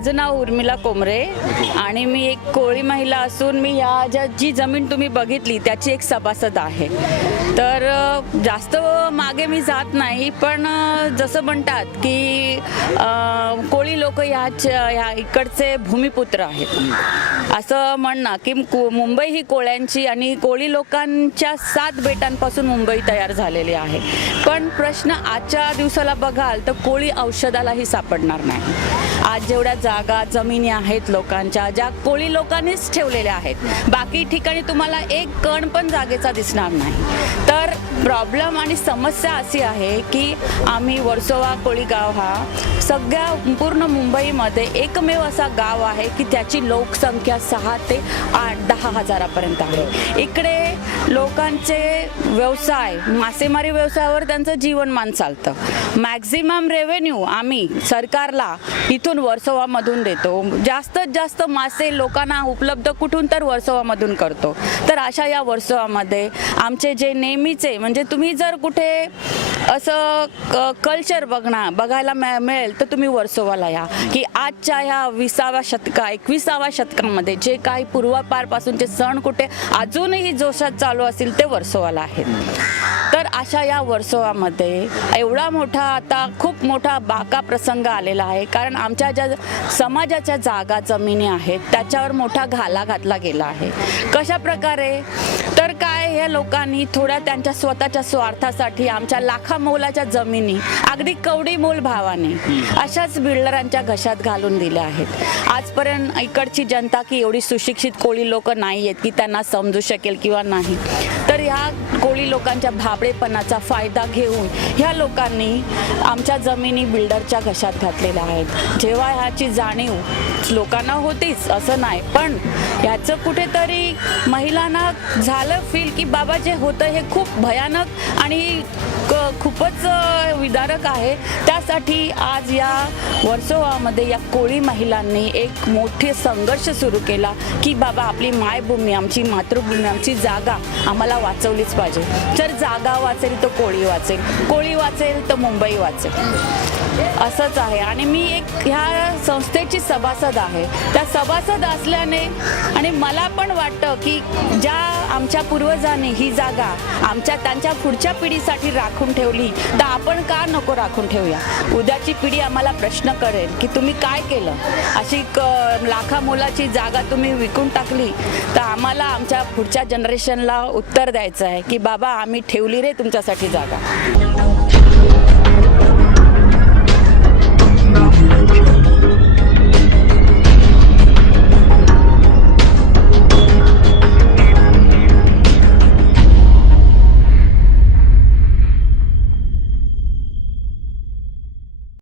माझं नाव उर्मिला कोमरे आणि मी एक कोळी महिला असून मी या जी जमीन तुम्ही बघितली त्याची एक सभासद आहे. तर जास्त मागे मी जात नाही, पण जसं म्हणतात की कोळी लोक ह्या इकडचे भूमिपुत्र आहेत असं म्हणणं की मुंबई ही कोळ्यांची आणि कोळी लोकांच्या 7 बेटांपासून मुंबई तयार झालेली आहे. पण प्रश्न आजच्या दिवसाला बघाल तर कोळी औषधालाही सापडणार नाही. आज जेवढ्या जागा जमिनी आहेत लोकांच्या, ज्या कोळी लोकांनीच ठेवलेल्या आहेत, बाकी ठिकाणी तुम्हाला एक कण पण जागेचा दिसणार नाही. तर प्रॉब्लेम आणि समस्या अशी आहे की आम्ही वर्सोवा कोळी गाव हा सगळ्या पूर्ण मुंबईमध्ये एकमेव असा गाव आहे की त्याची लोकसंख्या 6 ते 10 हजारापर्यंत आहे. इकडे लोकांचे व्यवसाय, मासेमारी व्यवसायावर त्यांचं जीवनमान चालतं. मॅक्झिमम रेव्हेन्यू आम्ही सरकारला इथून वर्सोवामधून देतो. जास्तीत जास्त मासे लोकांना उपलब्ध कुठून तर वर्सोवामधून करतो. तर अशा या वर्सोवामध्ये आमचे जे नेहमीचे म्हणजे तुम्ही जर कुठे असं कल्चर बघायला मिळेल तर तुम्ही वर्सोवाला या की आजच्या ह्या 21व्या शतकामध्ये जे काही पूर्वापारपासूनचे सण कुठे अजूनही जोशात चालू असतील ते वर्सोवाला आहेत. तर अशा या वर्सोवामध्ये एवढा मोठा आता खूप मोठा बाका प्रसंग आलेला आहे, कारण आमच्या ज्या समाजाच्या जागा जमिनी आहेत त्याच्यावर मोठा घाला घातला गेला आहे. कशा प्रकारे तर काय, ह्या लोकांनी थोड्या त्यांच्या स्वतःच्या स्वार्थासाठी आमच्या लाखामोलाच्या जमिनी अगदी कवडी मोल भावाने अशाच बिल्डरांच्या घशात घालून दिल्या आहेत. आजपर्यंत इकडची जनता की एवढी सुशिक्षित कोळी लोक नाही आहेत की त्यांना समजू शकेल किंवा नाही. तर ह्या कोळी लोकांच्या भाबडेपणाचा फायदा घेऊन ह्या लोकांनी आमच्या जमिनी बिल्डरच्या घशात घातलेल्या आहेत. जेव्हा ह्याची जाणीव लोकांना होतीच असं नाही, पण ह्याचं कुठेतरी महिलांना झालं फील की बाबा जे होतं हे खूप भयानक आणि खूपच विदारक आहे. त्यासाठी आज या वर्सोवामध्ये या कोळी महिलांनी एक मोठे संघर्ष सुरू केला की बाबा आपली मायभूमी, आमची मातृभूमी, आमची जागा आम्हाला वाचवलीच पाहिजे. जर जागा वाचेल तर कोळी वाचेल, कोळी वाचेल तर मुंबई वाचेल, असंच आहे. आणि मी एक ह्या संस्थेची सभासद आहे. त्या सभासद असल्याने आणि मला पण वाटतं की ज्या आमच्या पूर्वजांनी ही जागा त्यांच्या पुढच्या पिढीसाठी राखून ठेवली तर आपण का नको राखून ठेवूया. उद्याची पिढी आम्हाला प्रश्न करेल की तुम्ही काय केलं, अशी लाखामोलाची जागा तुम्ही विकून टाकली. तर आम्हाला आमच्या पुढच्या जनरेशनला उत्तर द्यायचं आहे की बाबा आम्ही ठेवली रे तुमच्यासाठी जागा.